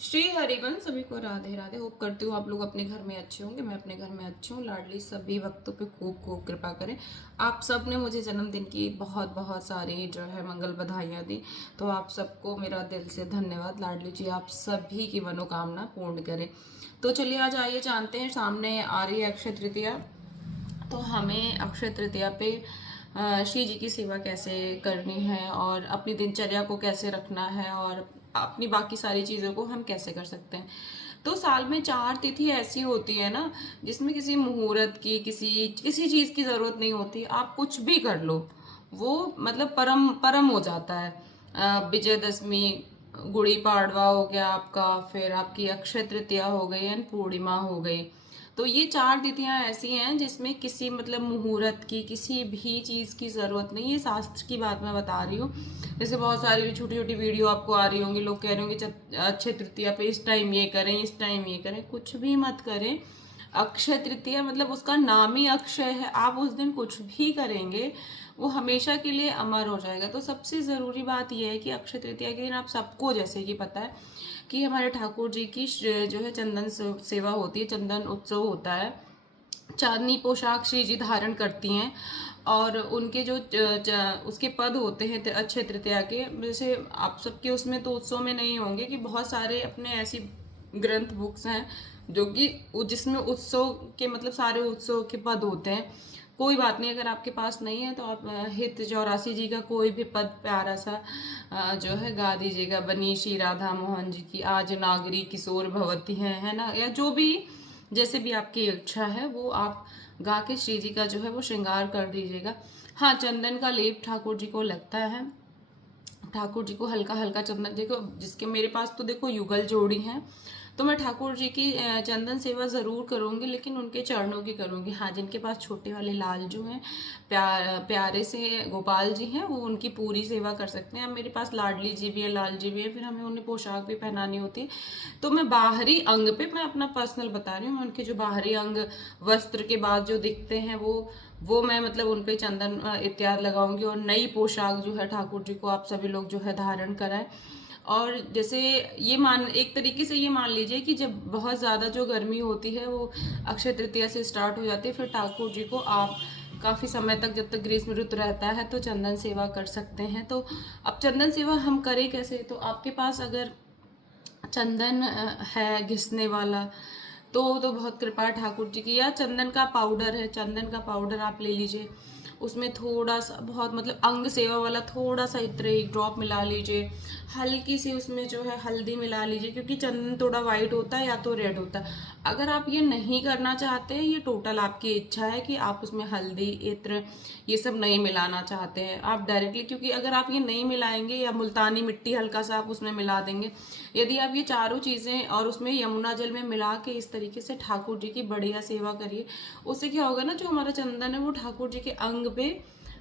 श्री हरिवंश सभी को राधे राधे। होप करती हूँ आप लोग अपने घर में अच्छे होंगे। मैं अपने घर में अच्छी हूँ। लाडली सभी भक्तों पे खूब खूब कृपा करें। आप सब ने मुझे जन्मदिन की बहुत बहुत सारी जो है मंगल बधाइयाँ दी, तो आप सबको मेरा दिल से धन्यवाद। लाडली जी आप सभी की मनोकामना पूर्ण करें। तो चलिए आज आइए जानते हैं, सामने आ रही है अक्षय तृतीया। तो हमें अक्षय तृतीया पे श्री जी की सेवा कैसे करनी है और अपनी दिनचर्या को कैसे रखना है और अपनी बाकी सारी चीज़ों को हम कैसे कर सकते हैं। तो साल में 4 तिथि ऐसी होती है ना, जिसमें किसी मुहूर्त की किसी किसी चीज़ की ज़रूरत नहीं होती। आप कुछ भी कर लो, वो मतलब परम परम हो जाता है। विजयदशमी, गुड़ी पाड़वा हो गया आपका, फिर आपकी अक्षय तृतीया हो गई एंड पूर्णिमा हो गई। तो ये 4 तिथियां ऐसी हैं जिसमें किसी मतलब मुहूर्त की किसी भी चीज़ की ज़रूरत नहीं है। शास्त्र की बात मैं बता रही हूँ। जैसे बहुत सारी छोटी छोटी वीडियो आपको आ रही होंगी, लोग कह रहे होंगे अक्षय तृतीया पे इस टाइम ये करें, इस टाइम ये करें। कुछ भी मत करें। अक्षय तृतीया मतलब उसका नाम ही अक्षय है। आप उस दिन कुछ भी करेंगे वो हमेशा के लिए अमर हो जाएगा। तो सबसे ज़रूरी बात यह है कि अक्षय तृतीया के दिन आप सबको, जैसे कि पता है कि हमारे ठाकुर जी की जो है चंदन सेवा होती है, चंदन उत्सव होता है। चांदनी पोशाक श्री जी धारण करती हैं और उनके जो उसके पद होते हैं अक्षय तृतीया के, जैसे आप सबके उसमें तो उत्सव में नहीं होंगे कि बहुत सारे अपने ऐसी ग्रंथ बुक्स हैं जो कि जिसमें उत्सव के मतलब सारे उत्सव के पद होते हैं। कोई बात नहीं, अगर आपके पास नहीं है तो आप हित 84 जी का कोई भी पद प्यारा सा जो है गा दीजिएगा। बनी श्री राधा मोहन जी की आज नागरी किशोर भवती है ना, या जो भी जैसे भी आपकी इच्छा है वो आप गा के श्री जी का जो है वो श्रृंगार कर दीजिएगा। हाँ, चंदन का लेप ठाकुर जी को लगता है। ठाकुर जी को हल्का हल्का चंदन, देखो जिसके मेरे पास तो देखो युगल जोड़ी हैं, तो मैं ठाकुर जी की चंदन सेवा ज़रूर करूँगी, लेकिन उनके चरणों की करूँगी। हाँ, जिनके पास छोटे वाले लाल जो हैं, प्यारे से गोपाल जी हैं, वो उनकी पूरी सेवा कर सकते हैं। अब मेरे पास लाडली जी भी है, लाल जी भी है, फिर हमें उन्हें पोशाक भी पहनानी होती है। तो मैं बाहरी अंग पे, मैं अपना पर्सनल बता रही हूँ, उनके जो बाहरी अंग वस्त्र के बाद जो दिखते हैं वो मैं मतलब उन पे चंदन इत्यादि लगाऊंगी। और नई पोशाक जो है ठाकुर जी को आप सभी लोग जो है धारण कराएं। और जैसे ये मान, एक तरीके से ये मान लीजिए कि जब बहुत ज़्यादा जो गर्मी होती है वो अक्षय तृतीया से स्टार्ट हो जाती है, फिर ठाकुर जी को आप काफ़ी समय तक, जब तक ग्रीष्म ऋतु रहता है, तो चंदन सेवा कर सकते हैं। तो अब चंदन सेवा हम करें कैसे? तो आपके पास अगर चंदन है घिसने वाला तो बहुत कृपा है ठाकुर जी की। या चंदन का पाउडर है, चंदन का पाउडर आप ले लीजिए, उसमें थोड़ा सा, बहुत मतलब अंग सेवा वाला थोड़ा सा इत्र एक ड्रॉप मिला लीजिए। हल्की सी उसमें जो है हल्दी मिला लीजिए, क्योंकि चंदन थोड़ा वाइट होता है या तो रेड होता है। अगर आप ये नहीं करना चाहते हैं, ये टोटल आपकी इच्छा है कि आप उसमें हल्दी इत्र ये सब नहीं मिलाना चाहते हैं, आप डायरेक्टली, क्योंकि अगर आप ये नहीं मिलाएंगे या मुल्तानी मिट्टी हल्का सा आप उसमें मिला देंगे, यदि आप ये चारों चीज़ें और उसमें यमुना जल में मिला के इस तरीके से ठाकुर जी की बढ़िया सेवा करिए, उससे क्या होगा ना, जो हमारा चंदन है वो ठाकुर जी के अंग पे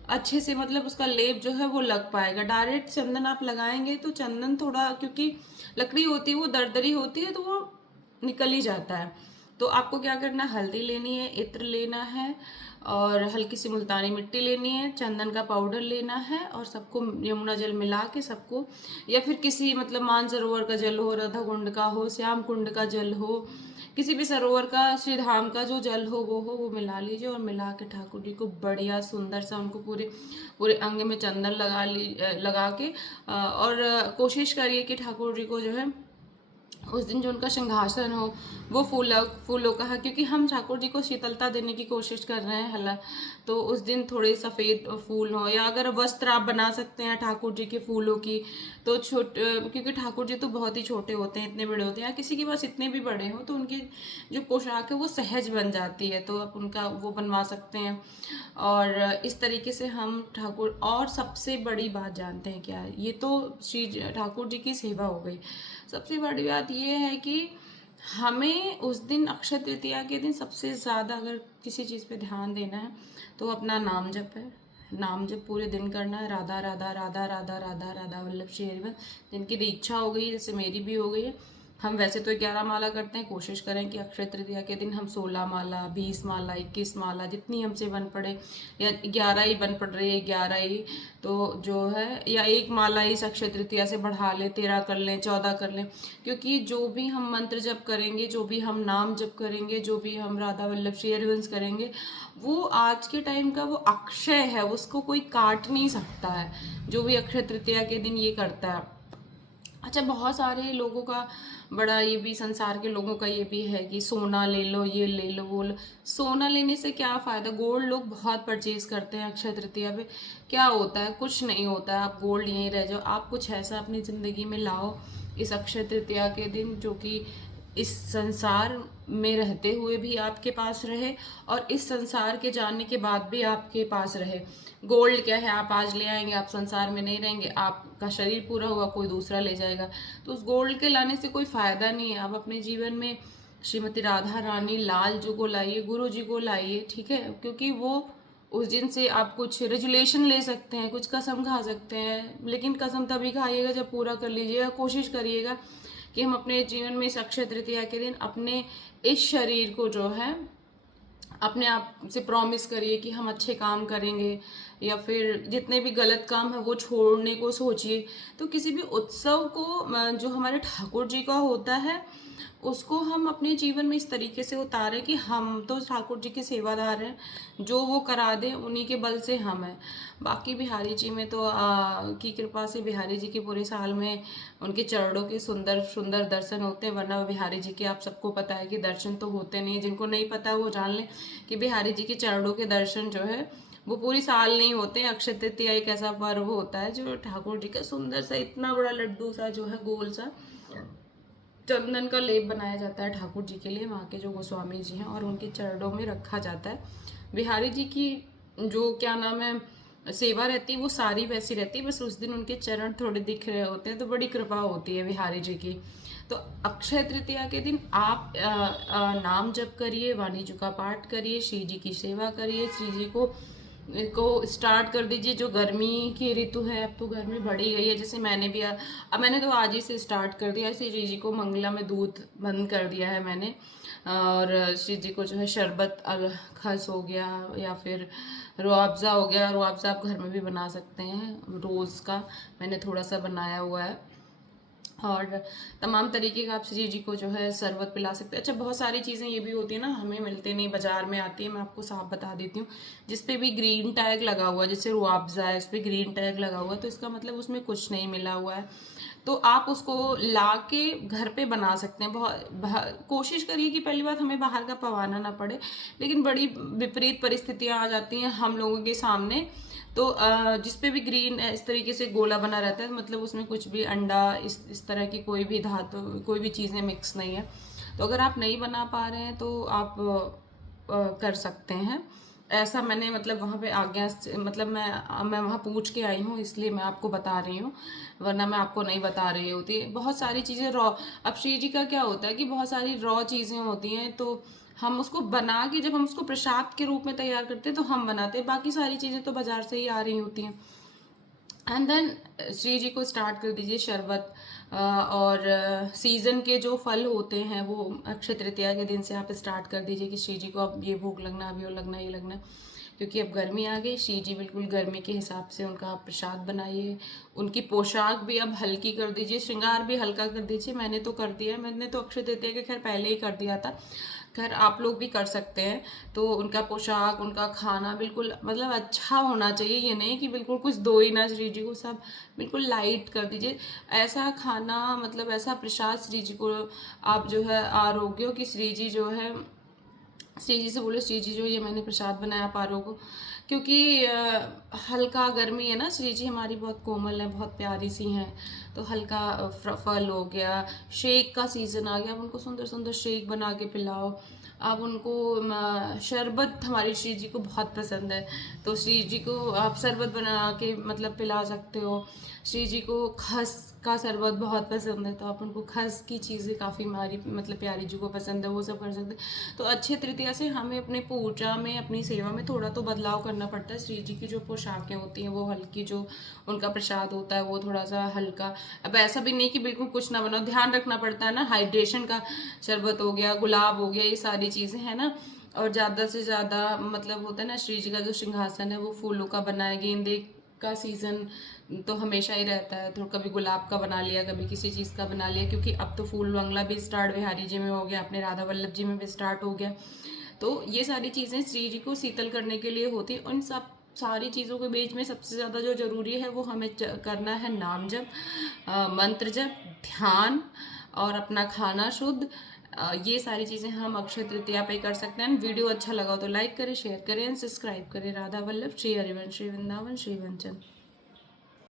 अच्छे से मतलब उसका लेप जो है वो लग पाएगा। डायरेक्ट चंदन आप लगाएंगे तो चंदन थोड़ा, क्योंकि लकड़ी होती है वो दरदरी होती है, तो वो निकल ही जाता है। तो आपको क्या करना है, हल्दी लेनी है, इत्र लेना है और हल्की सी मुल्तानी मिट्टी लेनी है, चंदन का पाउडर लेना है और सबको यमुना जल मिला के सबको, या फिर किसी मतलब मानसरोवर का जल हो, राधा कुंड का हो, श्याम कुंड का जल हो, किसी भी सरोवर का, श्री धाम का जो जल हो वो मिला लीजिए। और मिला के ठाकुर जी को बढ़िया सुंदर सा उनको पूरे पूरे अंग में चंदन लगा के और कोशिश करिए कि ठाकुर जी को जो है उस दिन जो उनका सिंहासन हो वो फूलों का है, क्योंकि हम ठाकुर जी को शीतलता देने की कोशिश कर रहे हैं हला। तो उस दिन थोड़े सफ़ेद फूल हो, या अगर वस्त्र आप बना सकते हैं ठाकुर जी के फूलों की, तो क्योंकि ठाकुर जी तो बहुत ही छोटे होते हैं, इतने बड़े होते हैं, या किसी के पास इतने भी बड़े हो, तो उनकी जो पोशाक है वो सहज बन जाती है, तो आप उनका वो बनवा सकते हैं। और इस तरीके से हम ठाकुर, और सबसे बड़ी बात जानते हैं क्या है? ये तो श्री ठाकुर जी की सेवा हो गई। सबसे बड़ी बात ये है कि हमें उस दिन अक्षय तृतीया के दिन सबसे ज़्यादा अगर किसी चीज़ पे ध्यान देना है तो अपना नाम जप है। नाम जप पूरे दिन करना है, राधा राधा राधा राधा राधा राधा वल्लभ श्री हरिवंश। जिनकी दीक्षा हो गई, जैसे मेरी भी हो गई है, हम वैसे तो 11 माला करते हैं, कोशिश करें कि अक्षय तृतीया के दिन हम 16 माला, 20 माला, 21 माला, जितनी हमसे बन पड़े, या 11 ही बन पड़ रही है 11 ही, तो जो है, या एक माला इस अक्षय तृतीया से बढ़ा लें, 13 कर लें, 14 कर लें। क्योंकि जो भी हम मंत्र जप करेंगे, जो भी हम नाम जप करेंगे, जो भी हम राधा वल्लभ श्री हरिवंश करेंगे, वो आज के टाइम का वो अक्षय है, उसको कोई काट नहीं सकता है, जो भी अक्षय तृतीया के दिन ये करता है। अच्छा, बहुत सारे लोगों का बड़ा ये भी, संसार के लोगों का ये भी है कि सोना ले लो, ये ले लो, वो लो। सोना लेने से क्या फ़ायदा? गोल्ड लोग बहुत परचेज करते हैं अक्षय तृतीया पे, क्या होता है? कुछ नहीं होता है। आप गोल्ड यहीं रह जाओ। आप कुछ ऐसा अपनी ज़िंदगी में लाओ इस अक्षय तृतीया के दिन, जो कि इस संसार में रहते हुए भी आपके पास रहे और इस संसार के जाने के बाद भी आपके पास रहे। गोल्ड क्या है? आप आज ले आएंगे, आप संसार में नहीं रहेंगे, आपका शरीर पूरा हुआ, कोई दूसरा ले जाएगा। तो उस गोल्ड के लाने से कोई फायदा नहीं है। आप अपने जीवन में श्रीमती राधा रानी लाल जी को लाइए, गुरु जी को लाइए, ठीक है? क्योंकि वो उस दिन से आप कुछ रेजुलेशन ले सकते हैं, कुछ कसम खा सकते हैं, लेकिन कसम तभी खाइएगा जब पूरा कर लीजिएगा। कोशिश करिएगा कि हम अपने जीवन में इस अक्षय तृतीया के दिन अपने इस शरीर को जो है, अपने आप से प्रॉमिस करिए कि हम अच्छे काम करेंगे, या फिर जितने भी गलत काम है वो छोड़ने को सोचिए। तो किसी भी उत्सव को जो हमारे ठाकुर जी का होता है, उसको हम अपने जीवन में इस तरीके से उतारें कि हम तो ठाकुर जी के सेवादार हैं, जो वो करा दें उन्हीं के बल से हम हैं। बाकी बिहारी जी में तो की कृपा से बिहारी जी के पूरे साल में उनके चरणों के सुंदर सुंदर दर्शन होते हैं, वरना बिहारी जी के आप सबको पता है कि दर्शन तो होते नहीं। जिनको नहीं पता वो जान लें कि बिहारी जी के चरणों के दर्शन जो है वो पूरी साल नहीं होते। अक्षय तृतीया एक ऐसा पर्व होता है जो ठाकुर जी का सुंदर सा, इतना बड़ा लड्डू सा जो है, गोल सा चंदन का लेप बनाया जाता है ठाकुर जी के लिए, वहाँ के जो गोस्वामी जी हैं, और उनके चरणों में रखा जाता है। बिहारी जी की जो क्या नाम है सेवा रहती है वो सारी वैसी रहती है, बस उस दिन उनके चरण थोड़े दिख रहे होते हैं, तो बड़ी कृपा होती है बिहारी जी की। तो अक्षय तृतीया के दिन आप नाम जप करिए, वाणी जी का पाठ करिए, श्री जी की सेवा करिए, श्री जी को स्टार्ट कर दीजिए। जो गर्मी की ऋतु है, अब तो गर्मी बढ़ी गई है, जैसे मैंने भी अब मैंने तो आज ही से स्टार्ट कर दिया है। श्री जी को मंगला में दूध बंद कर दिया है मैंने, और श्री जी को जो है शरबत खस हो गया, या फिर रुआवज़ा हो गया। रुआवज़ा आप घर में भी बना सकते हैं, रोज़ का मैंने थोड़ा सा बनाया हुआ है, और तमाम तरीके का आप श्री जी को जो है शरबत पिला सकते हैं। अच्छा, बहुत सारी चीज़ें ये भी होती है ना, हमें मिलते नहीं, बाजार में आती है। मैं आपको साफ बता देती हूँ, जिस पे भी ग्रीन टैग लगा हुआ है, जैसे रुआवज़ा है, इस पर ग्रीन टैग लगा हुआ है, तो इसका मतलब उसमें कुछ नहीं मिला हुआ है। तो आप उसको ला के घर पे बना सकते हैं। कोशिश करिए कि पहली बात हमें बाहर का पवाना ना पड़े, लेकिन बड़ी विपरीत परिस्थितियाँ आ जाती हैं हम लोगों के सामने। तो जिस पे भी ग्रीन इस तरीके से गोला बना रहता है, मतलब उसमें कुछ भी अंडा, इस तरह की कोई भी धातु, कोई भी चीज़ें मिक्स नहीं है। तो अगर आप नहीं बना पा रहे हैं तो आप कर सकते हैं ऐसा। मैंने मतलब वहाँ पे आज्ञा, मतलब मैं वहाँ पूछ के आई हूँ, इसलिए मैं आपको बता रही हूँ, वरना मैं आपको नहीं बता रही होती। बहुत सारी चीज़ें रॉ, अब श्री जी का क्या होता है कि बहुत सारी रॉ चीज़ें होती हैं, तो हम उसको बना के, जब हम उसको प्रसाद के रूप में तैयार करते हैं तो हम बनाते हैं, बाकी सारी चीज़ें तो बाजार से ही आ रही होती हैं। एंड देन श्री जी को स्टार्ट कर दीजिए शरबत, और सीज़न के जो फल होते हैं वो अक्षय तृतीया के दिन से आप स्टार्ट कर दीजिए कि श्री जी को अब ये भोग लगना, अब ये लगना, ये लगना, क्योंकि अब गर्मी आ गई। श्री जी बिल्कुल गर्मी के हिसाब से उनका आप प्रसाद बनाइए। उनकी पोशाक भी अब हल्की कर दीजिए, श्रृंगार भी हल्का कर दीजिए। मैंने तो कर दिया, मैंने तो अक्षय तृतीया के खैर पहले ही कर दिया था, खैर आप लोग भी कर सकते हैं। तो उनका पोशाक, उनका खाना बिल्कुल मतलब अच्छा होना चाहिए, ये नहीं कि बिल्कुल कुछ दो ही ना श्री जी को, सब बिल्कुल लाइट कर दीजिए। ऐसा खाना, मतलब ऐसा प्रसाद श्री जी को आप जो है आरोग्य की, श्री जी जो है, श्री जी से बोले श्री जी जो ये मैंने प्रसाद बनाया पारो को, क्योंकि हल्का गर्मी है ना, श्री जी हमारी बहुत कोमल है, बहुत प्यारी सी हैं, तो हल्का फल हो गया, शेक का सीज़न आ गया, आप उनको सुंदर सुंदर शेक बना के पिलाओ। आप उनको शरबत, हमारी श्री जी को बहुत पसंद है, तो श्री जी को आप शरबत बना के मतलब पिला सकते हो। श्री जी को खस का शरबत बहुत पसंद है तो आप उनको खस की चीज़ें काफ़ी हमारी मतलब प्यारी जी को पसंद है, वो सब कर सकते हैं। तो अच्छे तरीके से हमें अपने पूजा में, अपनी सेवा में थोड़ा तो बदलाव करना पड़ता है। श्री जी की जो पोशाकें होती हैं वो हल्की, जो उनका प्रसाद होता है वो थोड़ा सा हल्का। अब ऐसा भी नहीं कि बिल्कुल कुछ ना बनाओ, ध्यान रखना पड़ता है ना। हाइड्रेशन का शरबत हो गया, गुलाब हो गया, ये सारी चीज़ें हैं ना। और ज़्यादा से ज़्यादा मतलब होता है ना, श्री जी का जो सिंहासन है वो फूलों का बना है। गेंदे का सीज़न तो हमेशा ही रहता है, तो कभी गुलाब का बना लिया, कभी किसी चीज़ का बना लिया, क्योंकि अब तो फूल बंगला भी स्टार्ट बिहारी जी में हो गया, अपने राधा वल्लभ जी में भी स्टार्ट हो गया। तो ये सारी चीज़ें श्री जी को शीतल करने के लिए होती। उन सब सारी चीज़ों के बीच में सबसे ज़्यादा जो जरूरी है वो हमें करना है नाम जप, मंत्र जप, ध्यान और अपना खाना शुद्ध। ये सारी चीज़ें हम अक्षय तृतीया पे कर सकते हैं। वीडियो अच्छा लगा तो लाइक करें, शेयर करें, सब्सक्राइब करें। राधा वल्लभ, श्री हरिवंश, श्री वृंदावन, श्री वंचन।